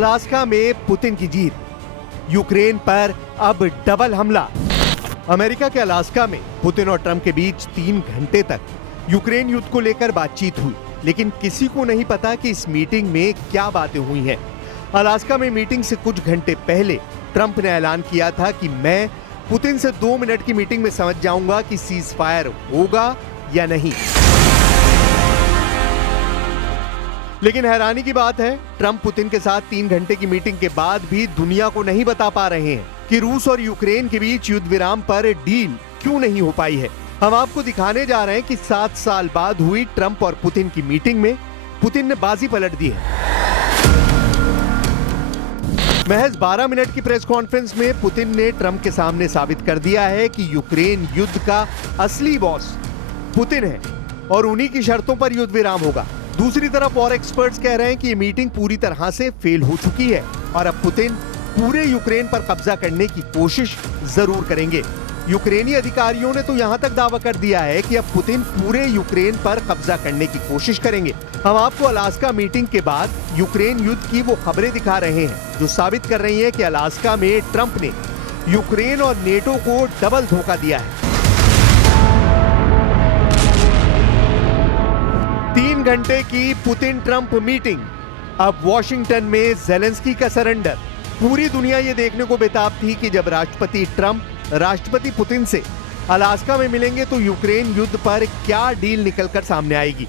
Alaska में Putin की जीत, Ukraine पर अब डबल हमला। अमेरिका के अलास्का में पुतिन और ट्रंप के बीच 3 घंटे तक यूक्रेन युद्ध को लेकर बातचीत हुई, लेकिन किसी को नहीं पता कि इस मीटिंग में क्या बातें हुई हैं। अलास्का में मीटिंग से कुछ घंटे पहले ट्रंप ने ऐलान किया था कि मैं पुतिन से 2 मिनट की मीटिंग में समझ जाऊंगा कि सीज फायर होगा या नहीं। लेकिन हैरानी की बात है, ट्रंप पुतिन के साथ 3 घंटे की मीटिंग के बाद भी दुनिया को नहीं बता पा रहे हैं कि रूस और यूक्रेन के बीच युद्ध विराम पर डील क्यों नहीं हो पाई है। हम आपको दिखाने जा रहे हैं कि 7 साल बाद हुई ट्रंप और पुतिन की मीटिंग में पुतिन ने बाजी पलट दी है। महज 12 मिनट की प्रेस कॉन्फ्रेंस में पुतिन ने ट्रंप के सामने साबित कर दिया है कि यूक्रेन युद्ध का असली बॉस पुतिन है और उन्हीं की शर्तों पर युद्ध विराम होगा। दूसरी तरफ और एक्सपर्ट्स कह रहे हैं कि ये मीटिंग पूरी तरह से फेल हो चुकी है और अब पुतिन पूरे यूक्रेन पर कब्जा करने की कोशिश जरूर करेंगे। यूक्रेनी अधिकारियों ने तो यहां तक दावा कर दिया है कि अब पुतिन पूरे यूक्रेन पर कब्जा करने की कोशिश करेंगे। हम आपको अलास्का मीटिंग के बाद यूक्रेन युद्ध की वो खबरें दिखा रहे हैं जो साबित कर रही हैं कि अलास्का में ट्रंप ने यूक्रेन और नेटो को डबल धोखा दिया है। 3 घंटे की पुतिन ट्रंप मीटिंग, अब वॉशिंगटन में ज़ेलेंस्की का सरेंडर। पूरी दुनिया ये देखने को बेताब थी कि जब राष्ट्रपति ट्रंप राष्ट्रपति पुतिन से अलास्का में मिलेंगे तो यूक्रेन युद्ध पर क्या डील निकलकर सामने आएगी।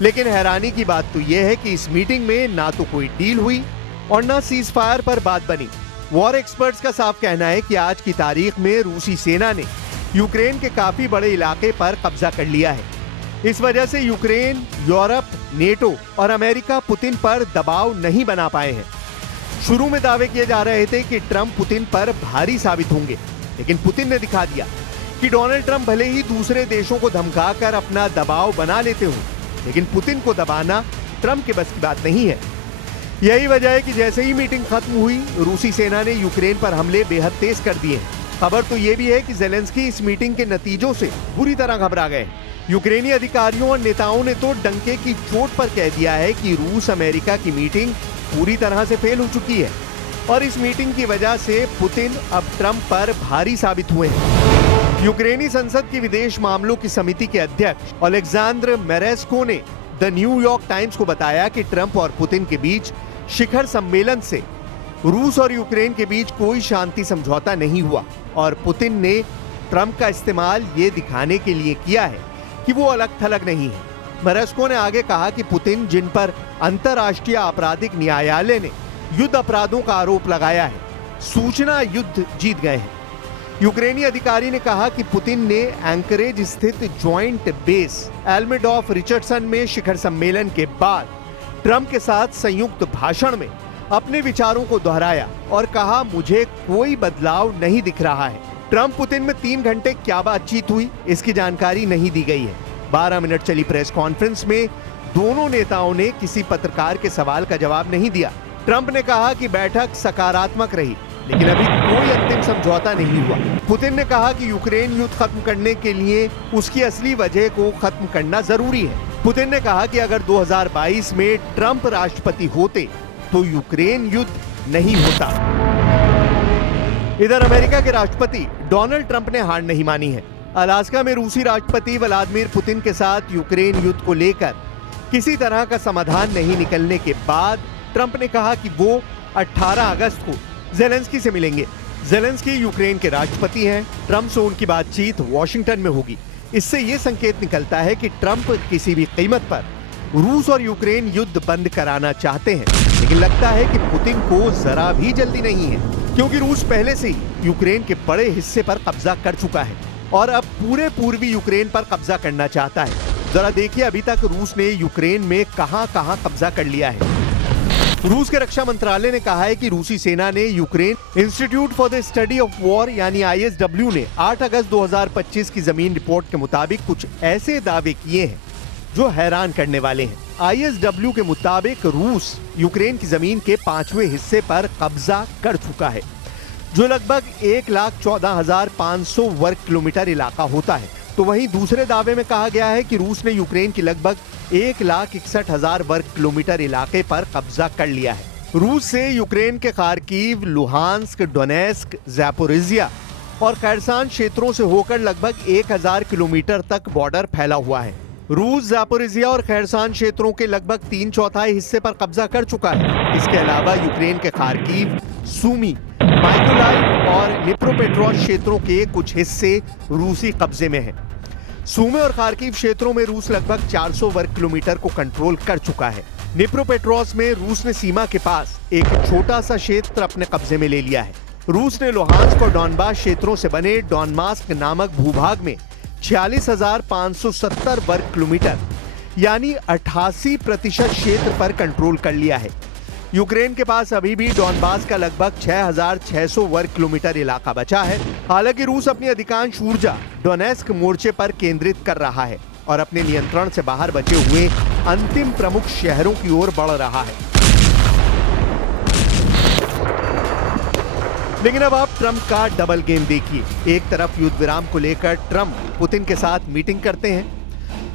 लेकिन हैरानी की बात तो यह है कि इस मीटिंग में ना तो कोई डील हुई और ना सीज फायर पर बात बनी। वॉर एक्सपर्ट्स का साफ कहना है कि आज की तारीख में रूसी सेना ने यूक्रेन के काफी बड़े इलाके पर कब्जा कर लिया है। इस वजह से यूक्रेन, यूरोप, नेटो और अमेरिका पुतिन पर दबाव नहीं बना पाए हैं। शुरू में दावे किए जा रहे थे कि ट्रंप पुतिन पर भारी साबित होंगे, लेकिन पुतिन ने दिखा दिया कि डोनाल्ड ट्रंप भले ही दूसरे देशों को धमकाकर अपना दबाव बना लेते हो, लेकिन पुतिन को दबाना ट्रंप के बस की बात नहीं है। यही वजह है कि जैसे ही मीटिंग खत्म हुई, रूसी सेना ने यूक्रेन पर हमले बेहद तेज कर दिए। खबर तो यह भी है कि ज़ेलेंस्की इस मीटिंग के नतीजों से बुरी तरह घबरा गए। यूक्रेनी अधिकारियों और नेताओं ने तो डंके की चोट पर कह दिया है कि रूस अमेरिका की मीटिंग पूरी तरह से फेल हो चुकी है और इस मीटिंग की वजह से पुतिन अब ट्रंप पर भारी साबित हुए हैं। यूक्रेनी संसद की विदेश मामलों की समिति के अध्यक्ष ओलेक्सांद्र मेरेस्को ने द न्यूयॉर्क टाइम्स को बताया कि ट्रंप और पुतिन के बीच शिखर सम्मेलन से रूस और यूक्रेन के बीच कोई शांति समझौता नहीं हुआ और पुतिन ने ट्रंप का इस्तेमाल ये दिखाने के लिए किया है कि वो अलग थलग नहीं है। मेरेस्को ने आगे कहा कि पुतिन, जिन पर अंतर्राष्ट्रीय आपराधिक न्यायालय ने युद्ध अपराधों का आरोप लगाया है, सूचना युद्ध जीत गए हैं। यूक्रेनी अधिकारी ने कहा कि पुतिन ने एंकरेज स्थित ज्वाइंट बेस एल्मेडॉफ रिचर्डसन में शिखर सम्मेलन के बाद ट्रंप के साथ संयुक्त भाषण में अपने विचारों को दोहराया और कहा, मुझे कोई बदलाव नहीं दिख रहा है। ट्रंप पुतिन में 3 घंटे क्या बातचीत हुई, इसकी जानकारी नहीं दी गई है। 12 मिनट चली प्रेस कॉन्फ्रेंस में दोनों नेताओं ने किसी पत्रकार के सवाल का जवाब नहीं दिया। ट्रंप ने कहा कि बैठक सकारात्मक रही, लेकिन अभी कोई अंतिम समझौता नहीं हुआ। पुतिन ने कहा कि यूक्रेन युद्ध खत्म करने के लिए उसकी असली वजह को खत्म करना जरूरी है। पुतिन ने कहा कि अगर 2022 में ट्रंप राष्ट्रपति होते तो यूक्रेन युद्ध नहीं होता। इधर अमेरिका के राष्ट्रपति डोनाल्ड ट्रंप ने हार नहीं मानी है। अलास्का में रूसी राष्ट्रपति व्लादिमीर पुतिन के साथ यूक्रेन युद्ध को लेकर किसी तरह का समाधान नहीं निकलने के बाद ट्रंप ने कहा कि वो 18 अगस्त को ज़ेलेंस्की से मिलेंगे। ज़ेलेंस्की यूक्रेन के राष्ट्रपति हैं। ट्रंप से उनकी बातचीत वॉशिंगटन में होगी। इससे ये संकेत निकलता है कि ट्रंप किसी भी कीमत पर रूस और यूक्रेन युद्ध बंद कराना चाहते हैं, लेकिन लगता है कि पुतिन को जरा भी जल्दी नहीं है, क्योंकि रूस पहले से ही यूक्रेन के बड़े हिस्से पर कब्जा कर चुका है और अब पूरे पूर्वी यूक्रेन पर कब्जा करना चाहता है। जरा देखिए अभी तक रूस ने यूक्रेन में कहां-कहां कब्जा कर लिया है। रूस के रक्षा मंत्रालय ने कहा है कि रूसी सेना ने Ukraine institute for the study of war यानी ISW ने 8 अगस्त 2025 की जमीन रिपोर्ट के मुताबिक कुछ ऐसे दावे किए हैं जो हैरान करने वाले हैं। ISW के मुताबिक रूस यूक्रेन की जमीन के 5वें हिस्से पर कब्जा कर चुका है, जो लगभग 1,14,500 वर्ग किलोमीटर इलाका होता है। तो वहीं दूसरे दावे में कहा गया है कि रूस ने यूक्रेन की लगभग 1,61,000 वर्ग किलोमीटर इलाके पर कब्जा कर लिया है। रूस से यूक्रेन के खार्किव, लुहांस्क, डोनेस्क, ज़ैपोरिज़िया और खैरसान क्षेत्रों से होकर लगभग 1000 किलोमीटर तक बॉर्डर फैला हुआ है। रूस ज़ैपोरिज़िया और खैरसान क्षेत्रों के लगभग 3/4 हिस्से पर कब्जा कर चुका है। इसके अलावा यूक्रेन के खार्किव, सूमी, माइकोलाइव और निप्रोपेट्रोव्स्क क्षेत्रों के कुछ हिस्से रूसी कब्जे में हैं। सूमी और खार्किव क्षेत्रों में रूस लगभग 400 वर्ग किलोमीटर को कंट्रोल कर चुका है। निप्रोपेट्रोव्स्क में रूस ने सीमा के पास एक छोटा सा क्षेत्र अपने कब्जे में ले लिया है। रूस ने लुहांस्क और डॉनबास क्षेत्रों से बने डॉनबास्क नामक भूभाग में 46,570 वर्ग किलोमीटर यानी 88% क्षेत्र पर कंट्रोल कर लिया है। यूक्रेन के पास अभी भी डॉनबास का लगभग 6,600 वर्ग किलोमीटर इलाका बचा है। हालांकि रूस अपनी अधिकांश ऊर्जा डोनेस्क मोर्चे पर केंद्रित कर रहा है और अपने नियंत्रण से बाहर बचे हुए अंतिम प्रमुख शहरों की ओर बढ़ रहा है। लेकिन अब आप ट्रंप का डबल गेम देखिए। एक तरफ युद्ध विराम को लेकर ट्रंप पुतिन के साथ मीटिंग करते हैं,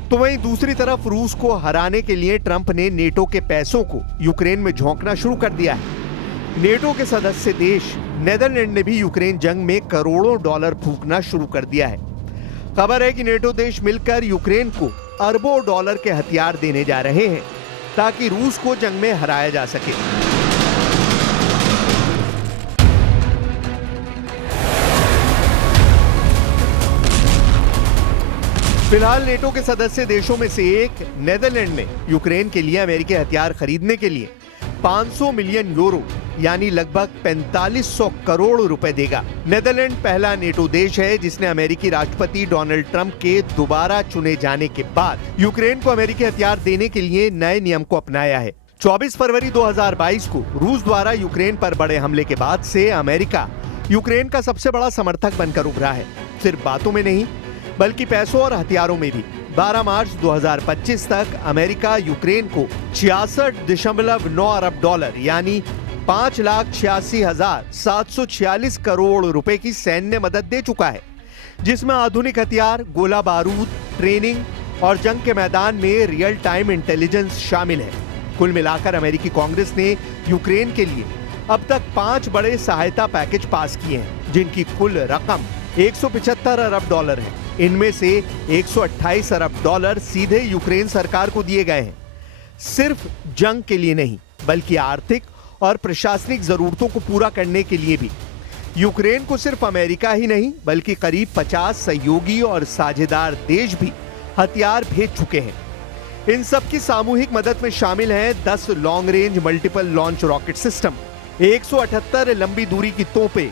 तो वहीं दूसरी तरफ रूस को हराने के लिए ट्रंप ने नेटो के पैसों को यूक्रेन में झोंकना शुरू कर दिया है। नेटो के सदस्य देश नेदरलैंड ने भी यूक्रेन जंग में करोड़ों डॉलर फूंकना शुरू कर दिया है। खबर है कि नेटो देश मिलकर यूक्रेन को अरबों डॉलर के हथियार देने जा रहे हैं ताकि रूस को जंग में हराया जा सके। फिलहाल नेटो के सदस्य देशों में से एक नेदरलैंड ने यूक्रेन के लिए अमेरिकी हथियार खरीदने के लिए 500 मिलियन यूरो यानी लगभग 4500 करोड़ रुपए देगा। नेदरलैंड पहला नेटो देश है जिसने अमेरिकी राष्ट्रपति डोनाल्ड ट्रंप के दोबारा चुने जाने के बाद यूक्रेन को अमेरिकी हथियार देने के लिए नए नियम को अपनाया है। 24 फरवरी 2022 को रूस द्वारा यूक्रेन पर बड़े हमले के बाद से अमेरिका यूक्रेन का सबसे बड़ा समर्थक बनकर उभरा है। सिर्फ बातों में नहीं बल्कि पैसों और हथियारों में भी। 12 मार्च 2025 तक अमेरिका यूक्रेन को 66.9 अरब डॉलर यानी 5,86,746 करोड़ रुपए की सैन्य मदद दे चुका है, जिसमें आधुनिक हथियार, गोला बारूद, ट्रेनिंग और जंग के मैदान में रियल टाइम इंटेलिजेंस शामिल है। कुल मिलाकर अमेरिकी कांग्रेस ने यूक्रेन के लिए अब तक 5 बड़े सहायता पैकेज पास किए हैं, जिनकी कुल रकम 175 अरब डॉलर है। इनमें से 128 अरब डॉलर सीधे यूक्रेन सरकार को दिए गए हैं। सिर्फ जंग के लिए नहीं बल्कि आर्थिक और प्रशासनिक जरूरतों को पूरा करने के लिए भी। यूक्रेन को सिर्फ अमेरिका ही नहीं बल्कि करीब 50 सहयोगी और साझेदार देश भी हथियार भेज चुके हैं। इन सब की सामूहिक मदद में शामिल हैं 10 long range multiple launch rocket system, 178 लंबी दूरी की तोपें,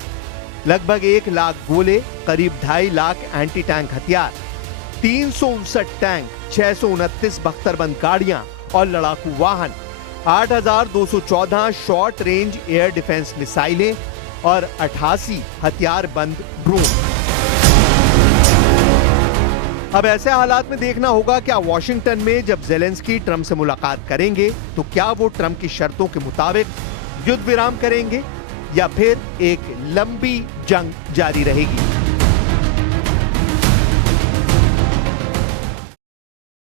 लगभग 1 लाख गोले, करीब 2.5 लाख एंटी टैंक हथियार, 359 टैंक, 629 बख्तरबंद गाड़ियां और लड़ाकू वाहन, 8,214 शॉर्ट रेंज एयर डिफेंस मिसाइलें और 88 हथियारबंद ड्रोन। अब ऐसे हालात में देखना होगा क्या वाशिंगटन में जब ज़ेलेंस्की ट्रंप से मुलाकात करेंगे तो क्या वो ट्रंप की शर्तों के मुताबिक युद्ध विराम करेंगे या फिर एक लंबी जंग जारी रहेगी।